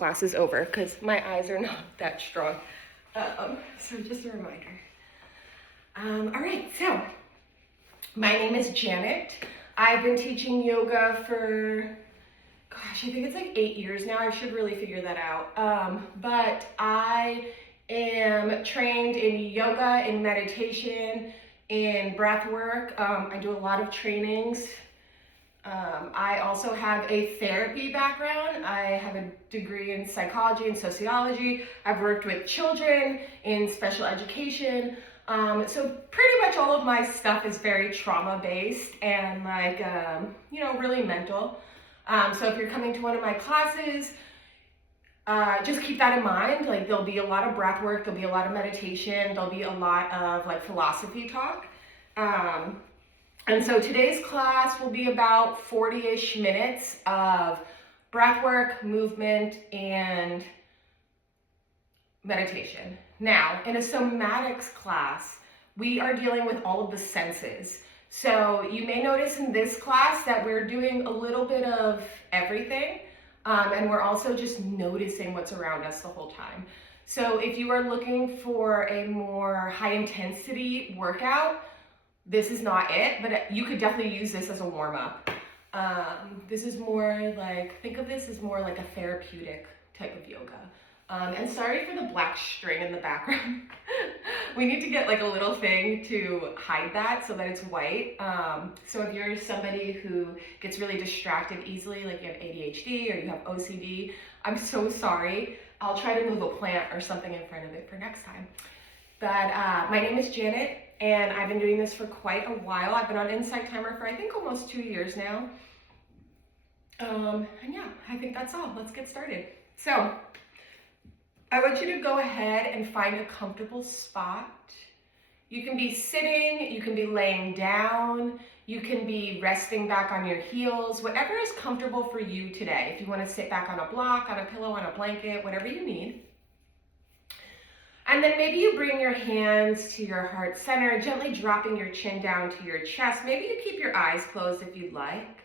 class is over because my eyes are not that strong. So just a reminder. All right, so my name is Janet. I've been teaching yoga for, gosh, I think it's like 8 years now. I should really figure that out. But I am trained in yoga, in meditation, in breath work. I do a lot of trainings. I also have a therapy background. I have a degree in psychology and sociology. I've worked with children in special education. So pretty much all of my stuff is very trauma-based and really mental. So if you're coming to one of my classes, just keep that in mind. Like, there'll be a lot of breath work, there'll be a lot of meditation, there'll be a lot of like philosophy talk. And so today's class will be about 40-ish minutes of breath work, movement, and meditation. Now, in a somatics class, we are dealing with all of the senses. So you may notice in this class that we're doing a little bit of everything, and we're also just noticing what's around us the whole time. So if you are looking for a more high intensity workout, this is not it, but you could definitely use this as a warm-up. This is more like, think of this as more like a therapeutic type of yoga. And sorry for the black string in the background. We need to get like a little thing to hide that so that it's white. So if you're somebody who gets really distracted easily, like you have ADHD or you have OCD, I'm so sorry. I'll try to move a plant or something in front of it for next time. But my name is Janet, and I've been doing this for quite a while. I've been on Insight Timer for I think almost 2 years now. And yeah, I think that's all. Let's get started. So I want you to go ahead and find a comfortable spot. You can be sitting, you can be laying down, you can be resting back on your heels, whatever is comfortable for you today. If you want to sit back on a block, on a pillow, on a blanket, whatever you need. And then maybe you bring your hands to your heart center, gently dropping your chin down to your chest. Maybe you keep your eyes closed if you'd like.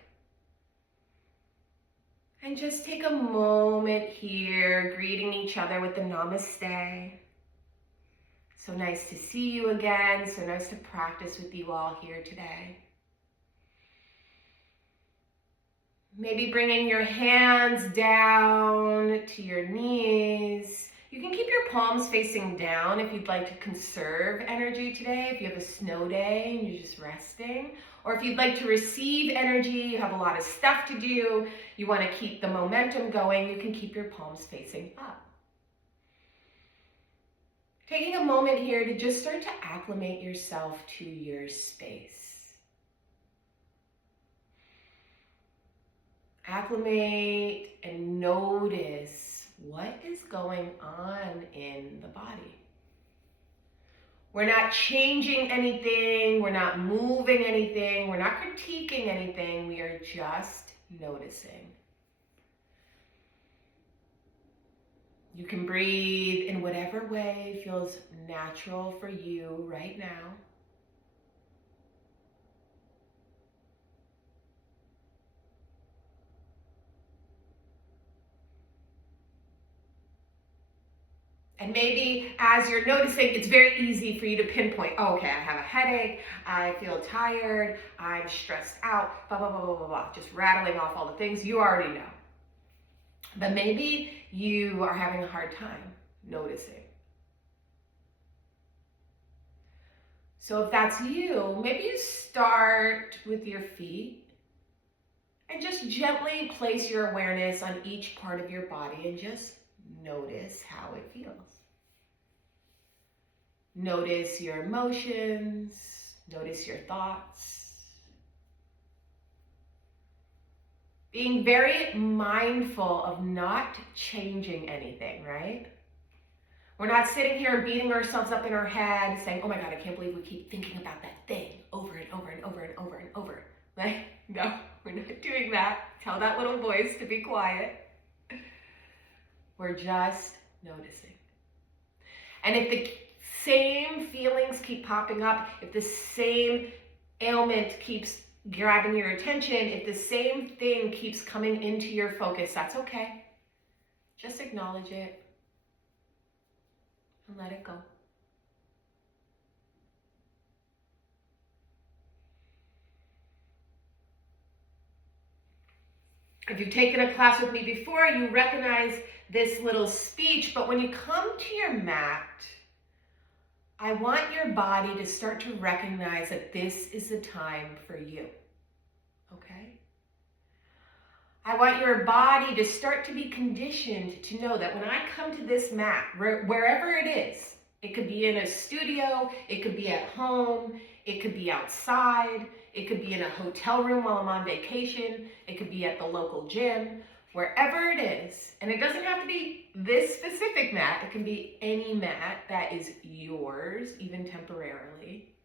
And just take a moment here, greeting each other with the namaste. So nice to see you again. So nice to practice with you all here today. Maybe bringing your hands down to your knees. You can keep your palms facing down if you'd like to conserve energy today, if you have a snow day and you're just resting. Or if you'd like to receive energy, you have a lot of stuff to do, you want to keep the momentum going, you can keep your palms facing up. Taking a moment here to just start to acclimate yourself to your space. Acclimate and notice what is going on in the body. We're not changing anything, we're not moving anything, we're not critiquing anything, we are just noticing. You can breathe in whatever way feels natural for you right now. And maybe as you're noticing, it's very easy for you to pinpoint, oh, okay, I have a headache, I feel tired, I'm stressed out, blah, blah, blah, blah, blah, blah, just rattling off all the things you already know. But maybe you are having a hard time noticing. So if that's you, maybe you start with your feet and just gently place your awareness on each part of your body and just notice how it feels. Notice your emotions, notice your thoughts. Being very mindful of not changing anything, right? We're not sitting here and beating ourselves up in our head saying, oh my God, I can't believe we keep thinking about that thing over and over and over and over and over. Right? No, we're not doing that. Tell that little voice to be quiet. We're just noticing. And if the same feelings keep popping up, if the same ailment keeps grabbing your attention, if the same thing keeps coming into your focus, that's okay. Just acknowledge it and let it go. If you've taken a class with me before, you recognize this little speech, but when you come to your mat, I want your body to start to recognize that this is the time for you, okay? I want your body to start to be conditioned to know that when I come to this mat, wherever it is, it could be in a studio, it could be at home, it could be outside, it could be in a hotel room while I'm on vacation, it could be at the local gym, wherever it is. And it doesn't have to be this specific mat, it can be any mat that is yours, even temporarily.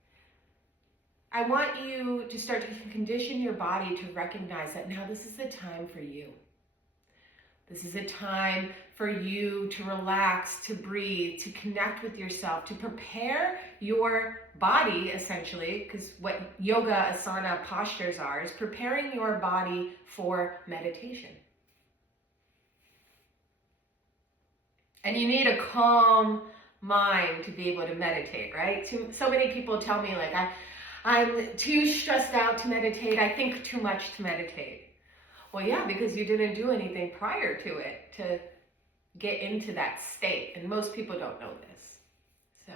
I want you to start to condition your body to recognize that now this is the time for you. This is a time for you to relax, to breathe, to connect with yourself, to prepare your body, essentially, because what yoga, asana, postures are, is preparing your body for meditation. And you need a calm mind to be able to meditate, right? So many people tell me, like, I'm too stressed out to meditate. I think too much to meditate. Well, yeah, because you didn't do anything prior to it to get into that state. And most people don't know this. So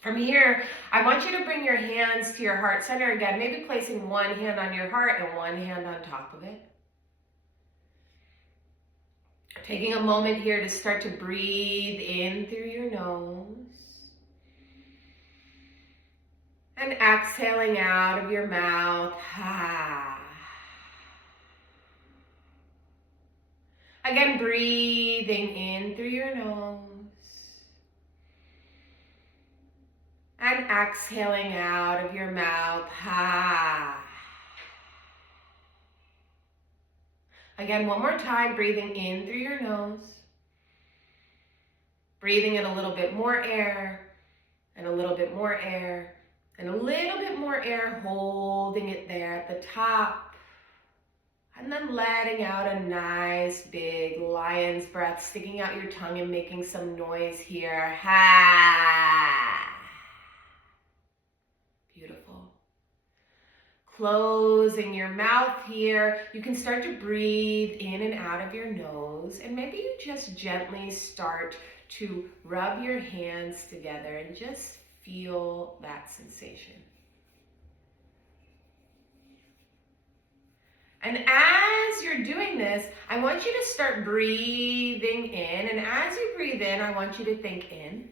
from here, I want you to bring your hands to your heart center again, maybe placing one hand on your heart and one hand on top of it. Taking a moment here to start to breathe in through your nose. And exhaling out of your mouth. Again, breathing in through your nose. And exhaling out of your mouth. Again, one more time, breathing in through your nose. Breathing in a little bit more air, and a little bit more air, and a little bit more air, holding it there at the top. And then letting out a nice big lion's breath, sticking out your tongue and making some noise here. Beautiful. Closing your mouth here. You can start to breathe in and out of your nose. And maybe you just gently start to rub your hands together and just feel that sensation. And as you're doing this, I want you to start breathing in. And as you breathe in, I want you to think in.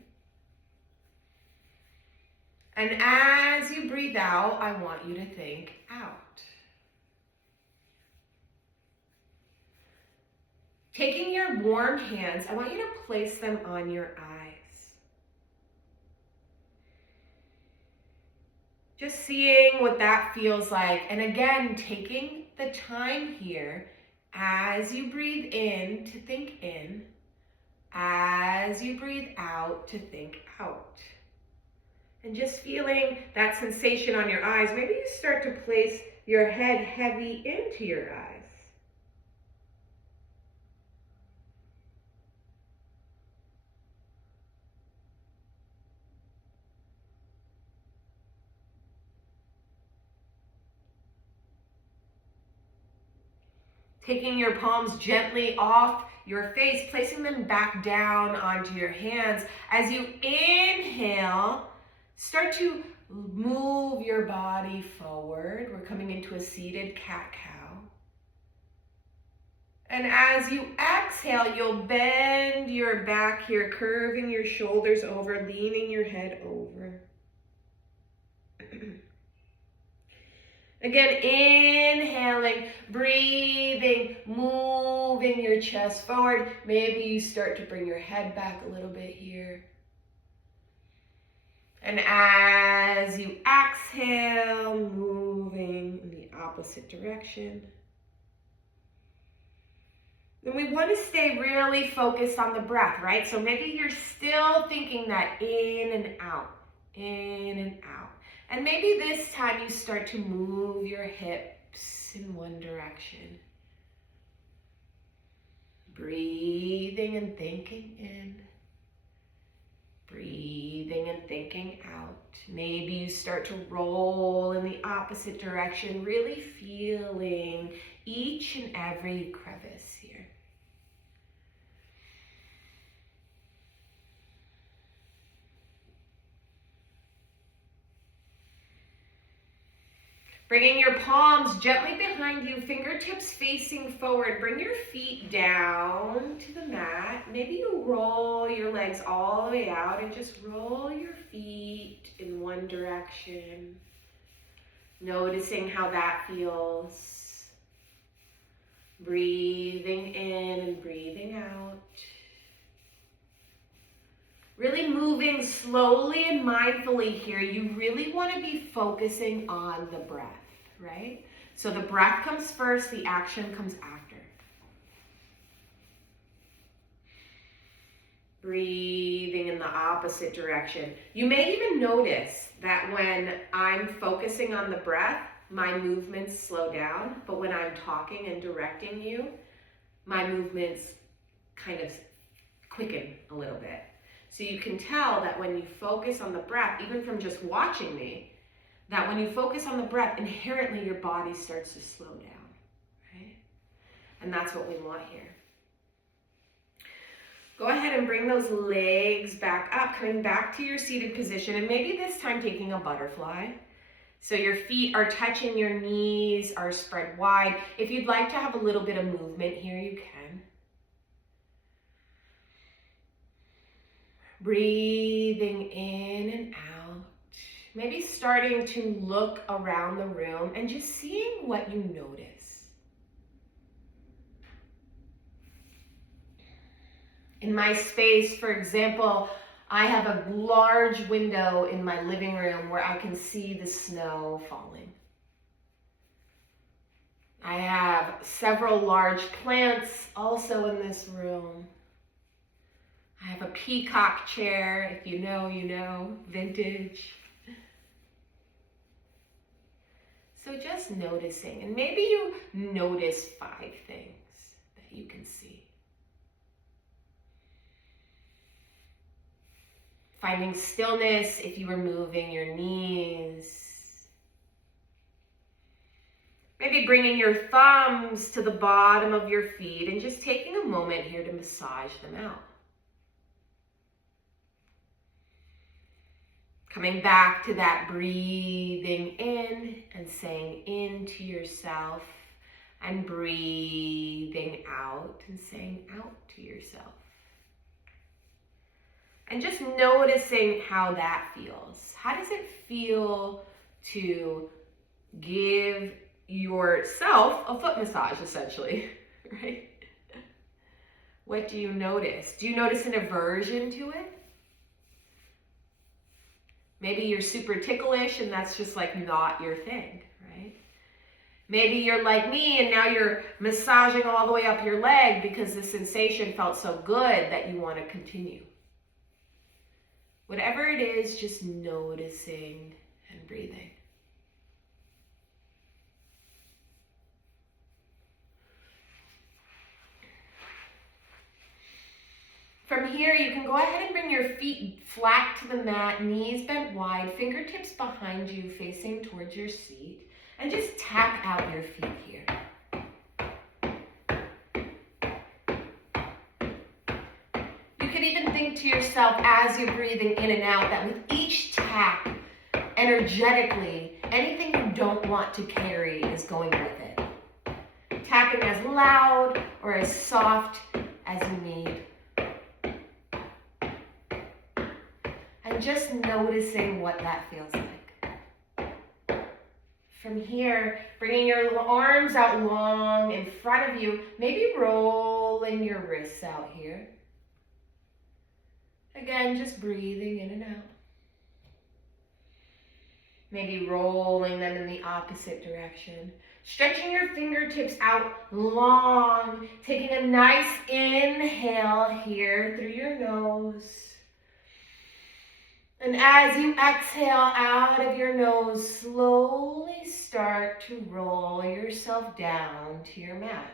And as you breathe out, I want you to think out. Taking your warm hands, I want you to place them on your eyes. Just seeing what that feels like. And again, taking the time here as you breathe in to think in, as you breathe out to think out. And just feeling that sensation on your eyes. Maybe you start to place your head heavy into your eyes. Taking your palms gently off your face, placing them back down onto your hands. As you inhale, start to move your body forward. We're coming into a seated cat-cow. And as you exhale, you'll bend your back here, curving your shoulders over, leaning your head over. Again, inhaling, breathing, moving your chest forward. Maybe you start to bring your head back a little bit here. And as you exhale, moving in the opposite direction. And we want to stay really focused on the breath, right? So maybe you're still thinking that in and out, in and out. And maybe this time you start to move your hips in one direction. Breathing and thinking in. Breathing and thinking out. Maybe you start to roll in the opposite direction, really feeling each and every crevice here. Bringing your palms gently behind you, fingertips facing forward. Bring your feet down to the mat. Maybe you roll your legs all the way out and just roll your feet in one direction. Noticing how that feels. Breathing in and breathing out. Really moving slowly and mindfully here. You really want to be focusing on the breath, right? So the breath comes first, the action comes after. Breathing in the opposite direction. You may even notice that when I'm focusing on the breath, my movements slow down, but when I'm talking and directing you, my movements kind of quicken a little bit. So you can tell that when you focus on the breath, even from just watching me, that when you focus on the breath, inherently your body starts to slow down, right? And that's what we want here. Go ahead and bring those legs back up, coming back to your seated position, and maybe this time taking a butterfly. So your feet are touching, your knees are spread wide. If you'd like to have a little bit of movement here, you can. Breathing in and out. Maybe starting to look around the room and just seeing what you notice. In my space, for example, I have a large window in my living room where I can see the snow falling. I have several large plants also in this room. I have a peacock chair, if you know, you know, vintage. So just noticing, and maybe you notice 5 things that you can see. Finding stillness if you were moving your knees. Maybe bringing your thumbs to the bottom of your feet and just taking a moment here to massage them out. Coming back to that breathing in and saying into yourself, and breathing out and saying out to yourself. And just noticing how that feels. How does it feel to give yourself a foot massage, essentially, right? What do you notice? Do you notice an aversion to it? Maybe you're super ticklish and that's just like not your thing, right? Maybe you're like me and now you're massaging all the way up your leg because the sensation felt so good that you want to continue. Whatever it is, just noticing and breathing. From here, you can go ahead and bring your feet flat to the mat, knees bent wide, fingertips behind you facing towards your seat, and just tap out your feet here. You could even think to yourself as you're breathing in and out that with each tap, energetically, anything you don't want to carry is going with it. Tapping as loud or as soft as you need. And just noticing what that feels like. From here, bringing your arms out long in front of you, maybe rolling your wrists out here. Again, just breathing in and out. Maybe rolling them in the opposite direction. Stretching your fingertips out long, taking a nice inhale here through your nose. And as you exhale out of your nose, slowly start to roll yourself down to your mat.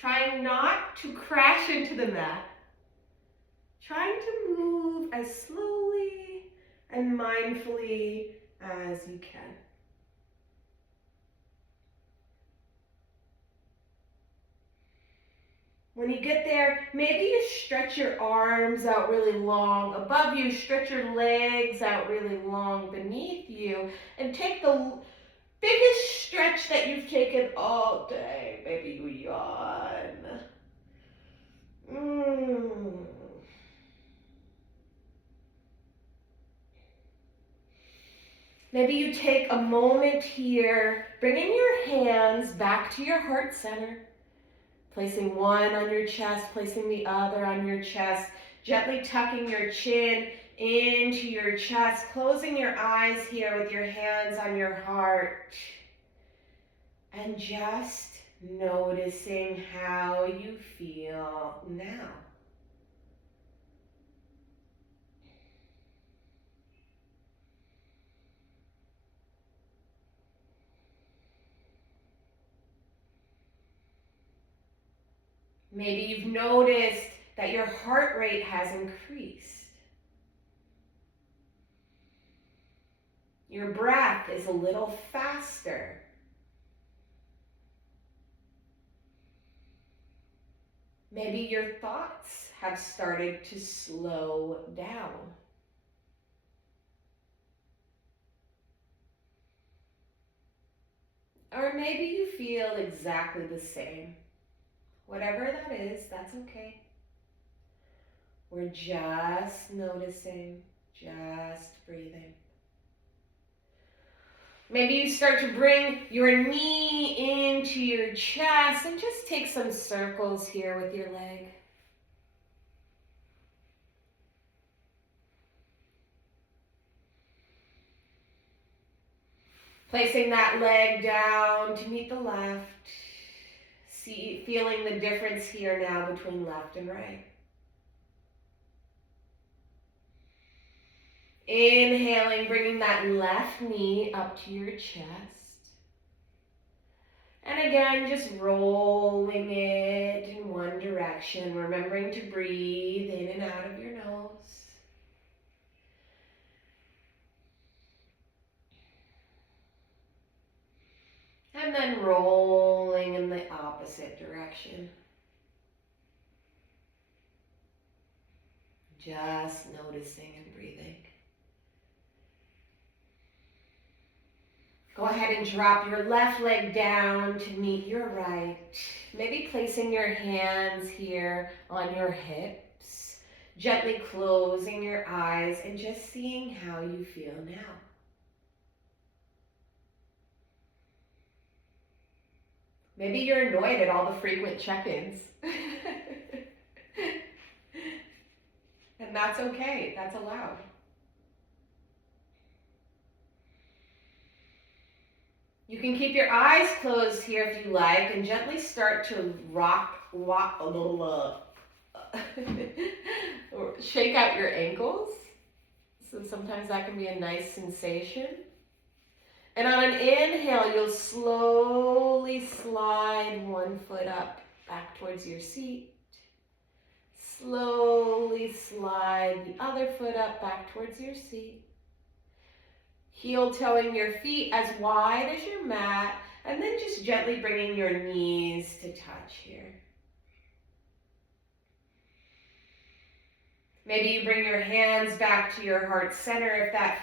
Trying not to crash into the mat. Trying to move as slowly and mindfully as you can. When you get there, maybe you stretch your arms out really long above you, stretch your legs out really long beneath you, and take the biggest stretch that you've taken all day. Maybe you yawn. Maybe you take a moment here, bringing your hands back to your heart center. Placing one on your chest, placing the other on your chest, gently tucking your chin into your chest, closing your eyes here with your hands on your heart, and just noticing how you feel now. Maybe you've noticed that your heart rate has increased. Your breath is a little faster. Maybe your thoughts have started to slow down. Or maybe you feel exactly the same. Whatever that is, that's okay. We're just noticing, just breathing. Maybe you start to bring your knee into your chest and just take some circles here with your leg. Placing that leg down to meet the left. Feeling the difference here now between left and right. Inhaling, bringing that left knee up to your chest. And again, just rolling it in one direction, remembering to breathe in and out of your nose. And then rolling in the opposite direction. Just noticing and breathing. Go ahead and drop your left leg down to meet your right. Maybe placing your hands here on your hips. Gently closing your eyes and just seeing how you feel now. Maybe you're annoyed at all the frequent check-ins. And that's okay, that's allowed. You can keep your eyes closed here if you like and gently start to walk a little, or shake out your ankles. So sometimes that can be a nice sensation. And on an inhale, you'll slowly slide one foot up back towards your seat. Slowly slide the other foot up back towards your seat. Heel-toeing your feet as wide as your mat, and then just gently bringing your knees to touch here. Maybe you bring your hands back to your heart center if that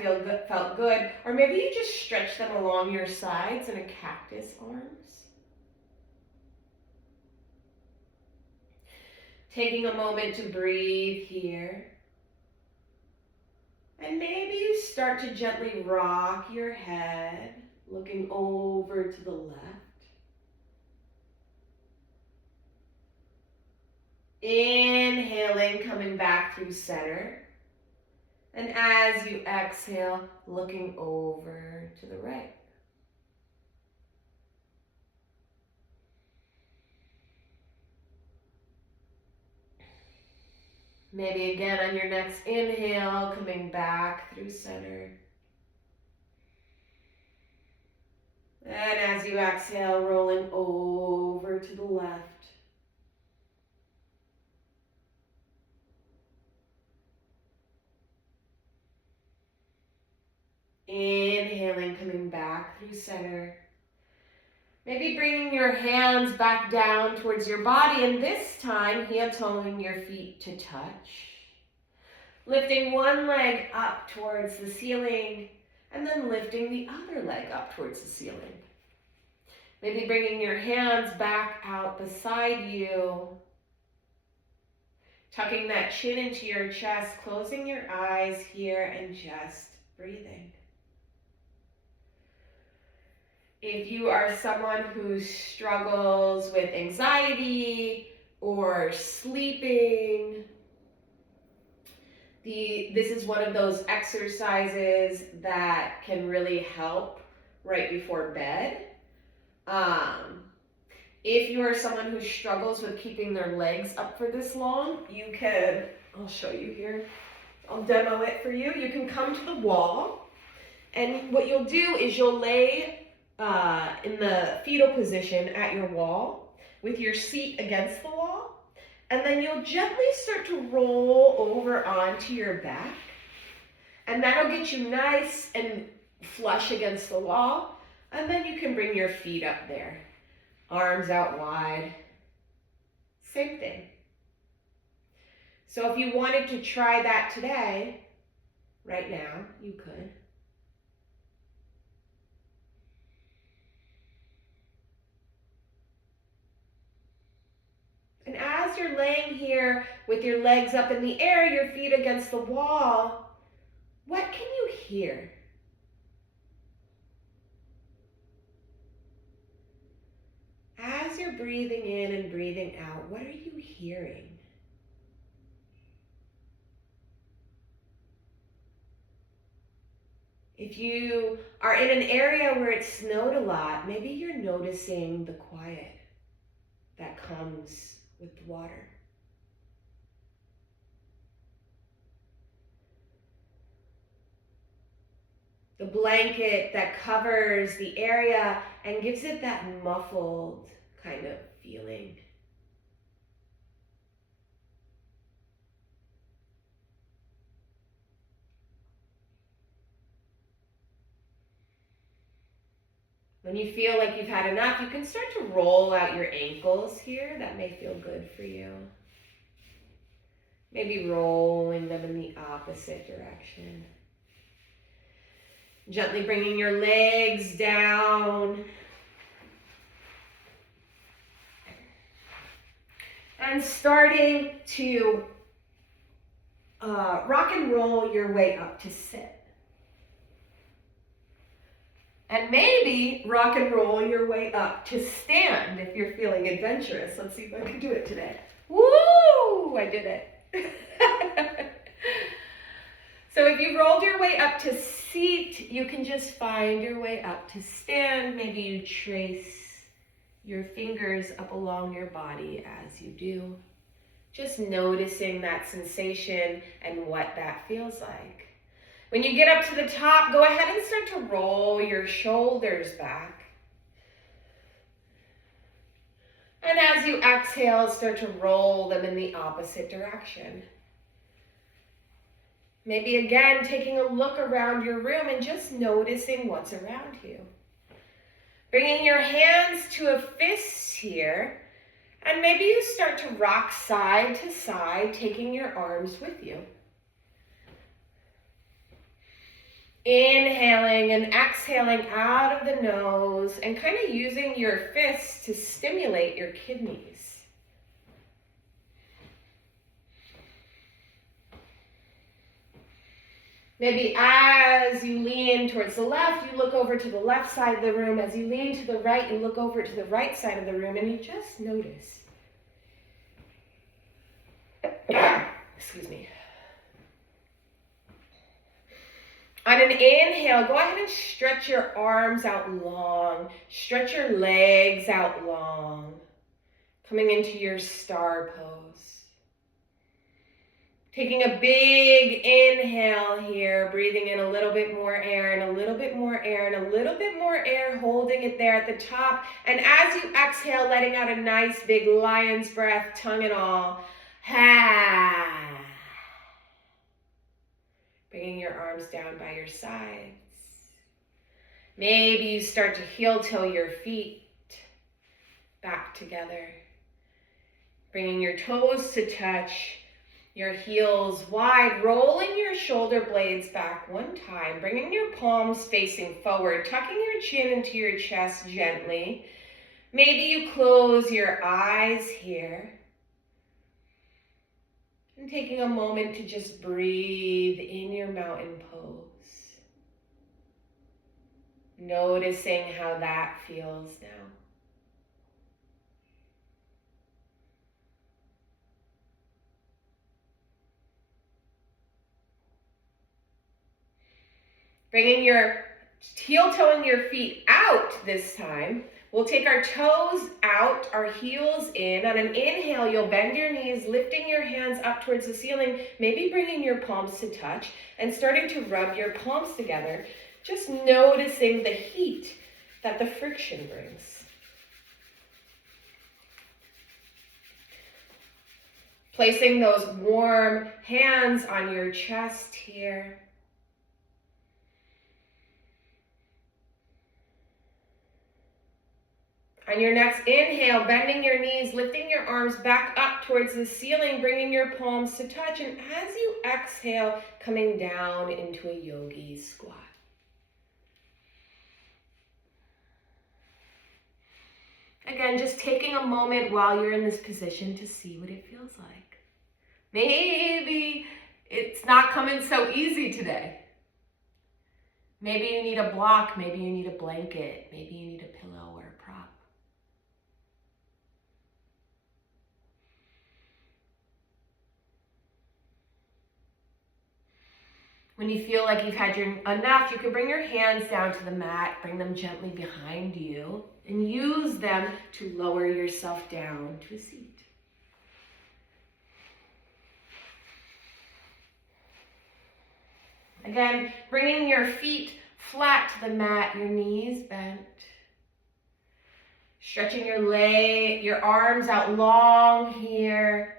felt good, or maybe you just stretch them along your sides in a cactus arms. Taking a moment to breathe here. And maybe you start to gently rock your head, looking over to the left. Inhaling, coming back through center. And as you exhale, looking over to the right. Maybe again on your next inhale, coming back through center. And as you exhale, rolling over to the left. Inhaling, coming back through center. Maybe bringing your hands back down towards your body, and this time heel-toeing your feet to touch. Lifting one leg up towards the ceiling, and then lifting the other leg up towards the ceiling. Maybe bringing your hands back out beside you. Tucking that chin into your chest, closing your eyes here, and just breathing. If you are someone who struggles with anxiety or sleeping, this is one of those exercises that can really help right before bed. If you are someone who struggles with keeping their legs up for this long, you can, I'll show you here, I'll demo it for you. You can come to the wall, and what you'll do is you'll lay in the fetal position at your wall with your seat against the wall, and then you'll gently start to roll over onto your back, and that'll get you nice and flush against the wall, and then you can bring your feet up there, arms out wide, same thing. So if you wanted to try that today, right now, you could. And as you're laying here with your legs up in the air, your feet against the wall, what can you hear? As you're breathing in and breathing out, what are you hearing? If you are in an area where it snowed a lot, maybe you're noticing the quiet that comes with the water. The blanket that covers the area and gives it that muffled kind of feeling. When you feel like you've had enough, you can start to roll out your ankles here. That may feel good for you. Maybe rolling them in the opposite direction. Gently bringing your legs down. And starting to rock and roll your way up to sit. And maybe rock and roll your way up to stand if you're feeling adventurous. Let's see if I can do it today. Woo! I did it. So if you rolled your way up to seat, you can just find your way up to stand. Maybe you trace your fingers up along your body as you do. Just noticing that sensation and what that feels like. When you get up to the top, go ahead and start to roll your shoulders back. And as you exhale, start to roll them in the opposite direction. Maybe again, taking a look around your room and just noticing what's around you. Bringing your hands to a fist here, and maybe you start to rock side to side, taking your arms with you. Inhaling and exhaling out of the nose and kind of using your fists to stimulate your kidneys. Maybe as you lean towards the left, you look over to the left side of the room. As you lean to the right, you look over to the right side of the room and you just notice. Excuse me. On an inhale, go ahead and stretch your arms out long. Stretch your legs out long. Coming into your star pose. Taking a big inhale here, breathing in a little bit more air and a little bit more air and a little bit more air, holding it there at the top. And as you exhale, letting out a nice big lion's breath, tongue and all. Bringing your arms down by your sides. Maybe you start to heel toe your feet back together. Bringing your toes to touch, your heels wide, rolling your shoulder blades back one time, bringing your palms facing forward, tucking your chin into your chest gently. Maybe you close your eyes here. And taking a moment to just breathe in your mountain pose. Noticing how that feels now. Heel-toeing your feet out this time. We'll take our toes out, our heels in. On an inhale, you'll bend your knees, lifting your hands up towards the ceiling, maybe bringing your palms to touch and starting to rub your palms together. Just noticing the heat that the friction brings. Placing those warm hands on your chest here. On your next inhale, bending your knees, lifting your arms back up towards the ceiling, bringing your palms to touch. And as you exhale, coming down into a yogi squat. Again, just taking a moment while you're in this position to see what it feels like. Maybe it's not coming so easy today. Maybe you need a block, maybe you need a blanket, maybe you need a pillow or a prop. When you feel like you've had enough, you can bring your hands down to the mat, bring them gently behind you, and use them to lower yourself down to a seat. Again, bringing your feet flat to the mat, your knees bent. Stretching your arms out long here,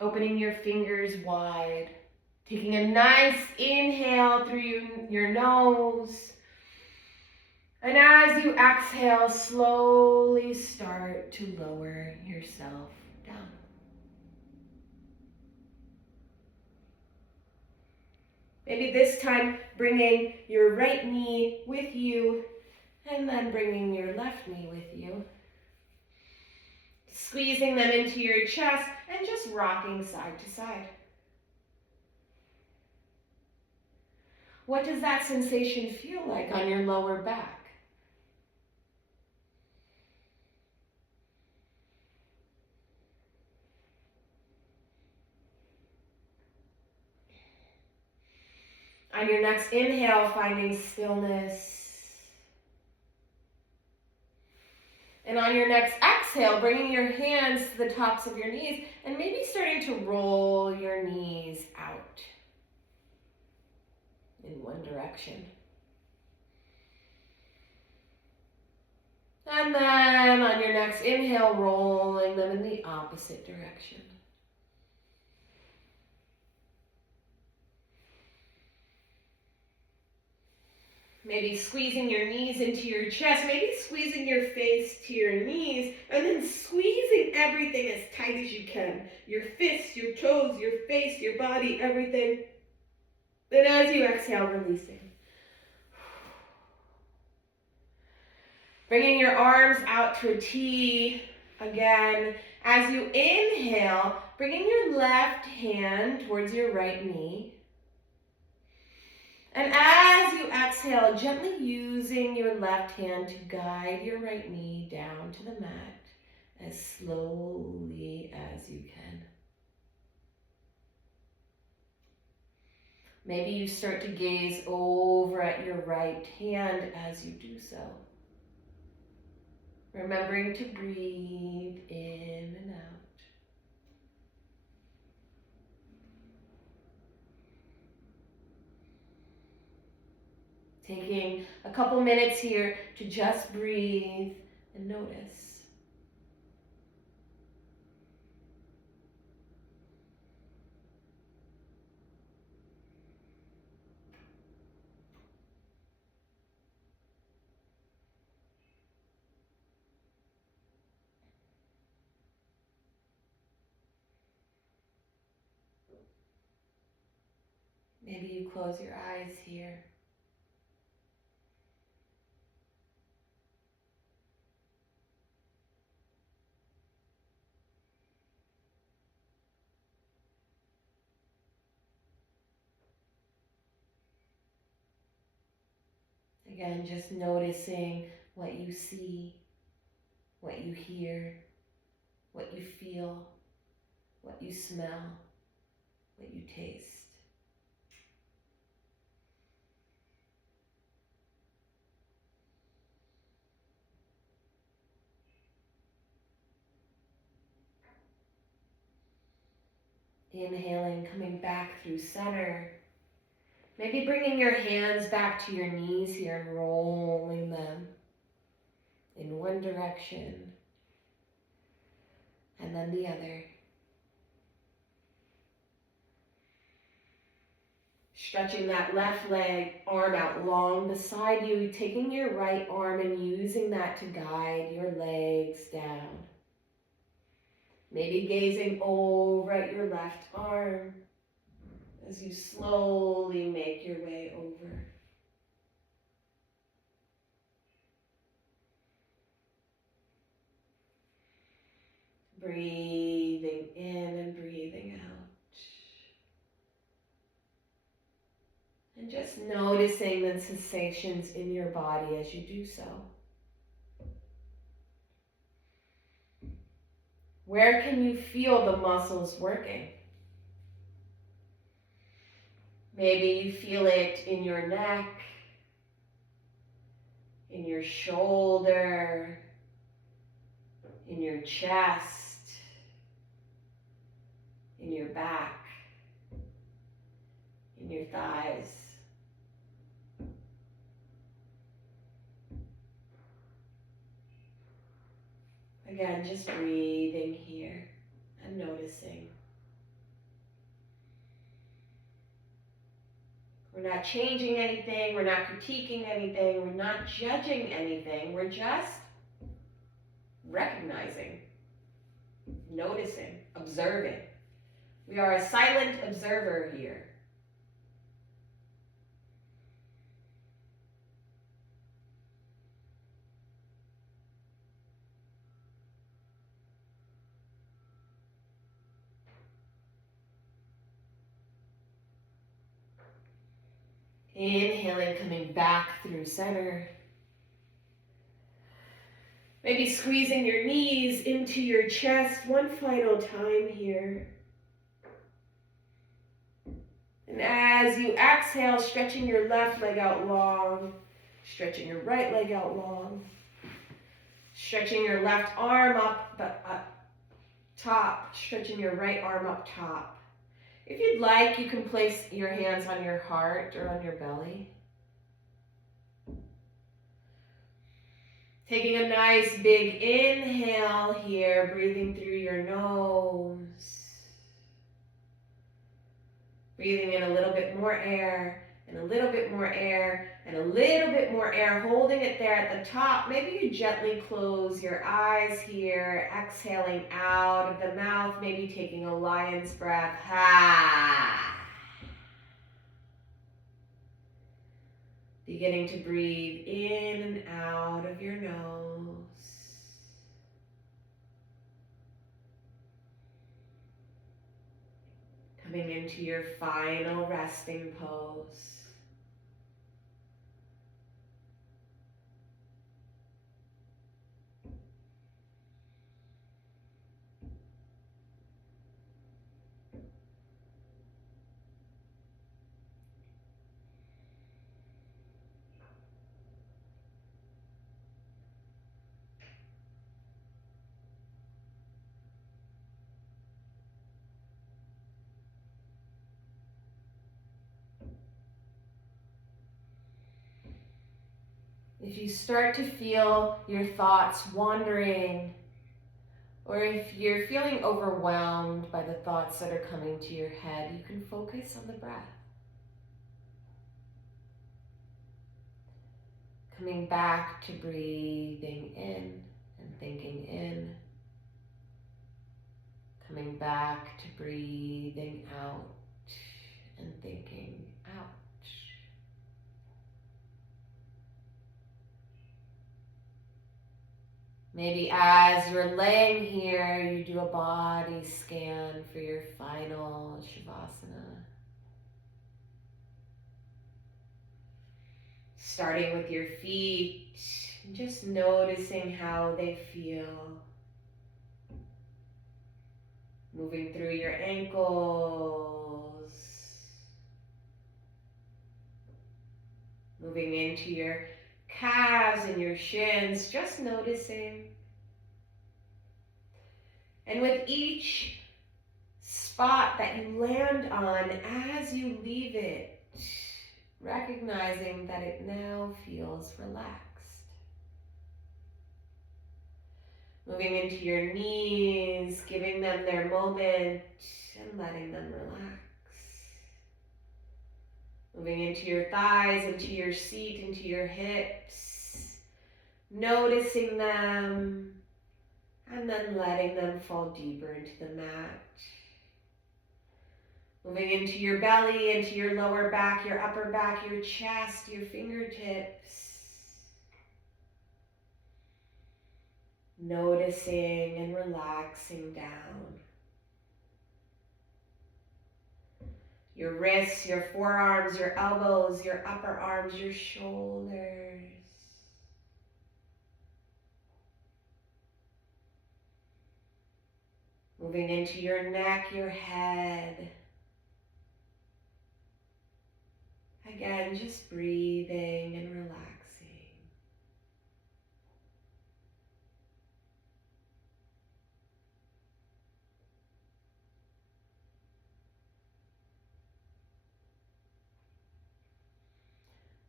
opening your fingers wide. Taking a nice inhale through your nose. And as you exhale, slowly start to lower yourself down. Maybe this time bringing your right knee with you and then bringing your left knee with you. Squeezing them into your chest and just rocking side to side. What does that sensation feel like on your lower back? On your next inhale, finding stillness. And on your next exhale, bringing your hands to the tops of your knees and maybe starting to roll your knees out in one direction. And then on your next inhale, rolling them in the opposite direction. Maybe squeezing your knees into your chest, maybe squeezing your face to your knees, and then squeezing everything as tight as you can. Your fists, your toes, your face, your body, everything. Then as you exhale, releasing. Bringing your arms out to a T again. As you inhale, bringing your left hand towards your right knee. And as you exhale, gently using your left hand to guide your right knee down to the mat as slowly as you can. Maybe you start to gaze over at your right hand as you do so. Remembering to breathe in and out. Taking a couple minutes here to just breathe and notice. Maybe you close your eyes here. Again, just noticing what you see, what you hear, what you feel, what you smell, what you taste. Inhaling, coming back through center. Maybe bringing your hands back to your knees here and rolling them in one direction and then the other. Stretching that left leg, arm out long beside you, taking your right arm and using that to guide your legs down. Maybe gazing over at your left arm as you slowly make your way over. Breathing in and breathing out. And just noticing the sensations in your body as you do so. Where can you feel the muscles working? Maybe you feel it in your neck, in your shoulder, in your chest, in your back, in your thighs. Again, just breathing here and noticing. We're not changing anything, we're not critiquing anything, we're not judging anything, we're just recognizing, noticing, observing. We are a silent observer here. Inhaling, coming back through center. Maybe squeezing your knees into your chest one final time here. And as you exhale, stretching your left leg out long, stretching your right leg out long, stretching your left arm up top, stretching your right arm up top. If you'd like, you can place your hands on your heart or on your belly. Taking a nice big inhale here, breathing through your nose. Breathing in a little bit more air, and a little bit more air, and a little bit more air, holding it there at the top. Maybe you gently close your eyes here, exhaling out of the mouth, maybe taking a lion's breath. Ha! Beginning to breathe in and out of your nose. Coming into your final resting pose. If you start to feel your thoughts wandering, or if you're feeling overwhelmed by the thoughts that are coming to your head, you can focus on the breath. Coming back to breathing in and thinking in. Coming back to breathing out and thinking out. Maybe as you're laying here, you do a body scan for your final Shavasana. Starting with your feet, just noticing how they feel. Moving through your ankles. Moving into your calves and your shins, just noticing. And with each spot that you land on, as you leave it, recognizing that it now feels relaxed. Moving into your knees, giving them their moment and letting them relax. Moving into your thighs, into your seat, into your hips, noticing them, and then letting them fall deeper into the mat. Moving into your belly, into your lower back, your upper back, your chest, your fingertips. Noticing and relaxing down. Your wrists, your forearms, your elbows, your upper arms, your shoulders. Moving into your neck, your head. Again, just breathing and relaxing.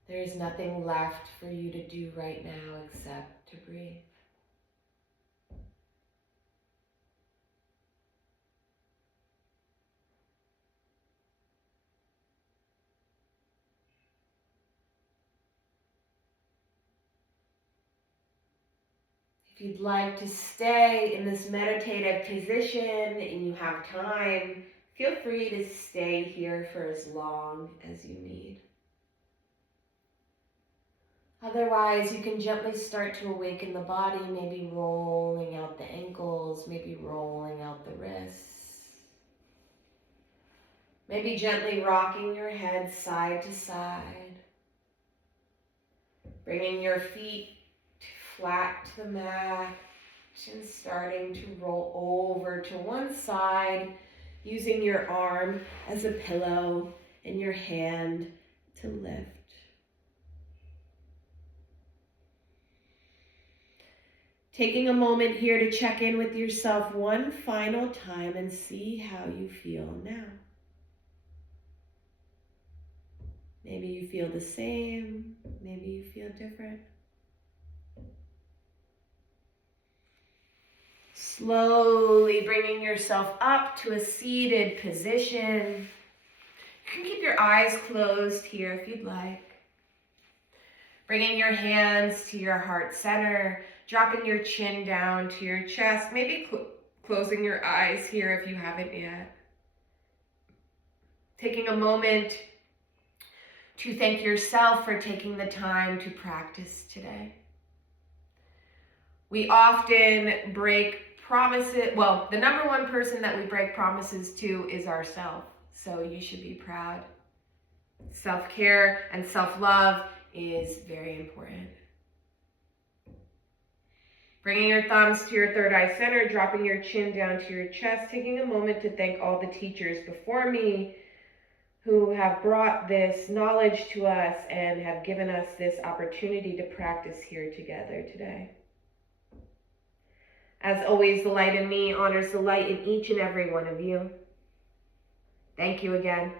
There is nothing left for you to do right now except to breathe. If you'd like to stay in this meditative position and you have time, feel free to stay here for as long as you need. Otherwise, you can gently start to awaken the body, maybe rolling out the ankles, maybe rolling out the wrists. Maybe gently rocking your head side to side. Bringing your feet flat to the mat and starting to roll over to one side, using your arm as a pillow and your hand to lift. Taking a moment here to check in with yourself one final time and see how you feel now. Maybe you feel the same, maybe you feel different. Slowly bringing yourself up to a seated position. You can keep your eyes closed here if you'd like. Bringing your hands to your heart center, dropping your chin down to your chest, maybe closing your eyes here if you haven't yet. Taking a moment to thank yourself for taking the time to practice today. We often break promises. Well, the number one person that we break promises to is ourselves. So you should be proud. Self-care and self-love is very important. Bringing your thumbs to your third eye center, dropping your chin down to your chest, taking a moment to thank all the teachers before me who have brought this knowledge to us and have given us this opportunity to practice here together today. As always, the light in me honors the light in each and every one of you. Thank you again.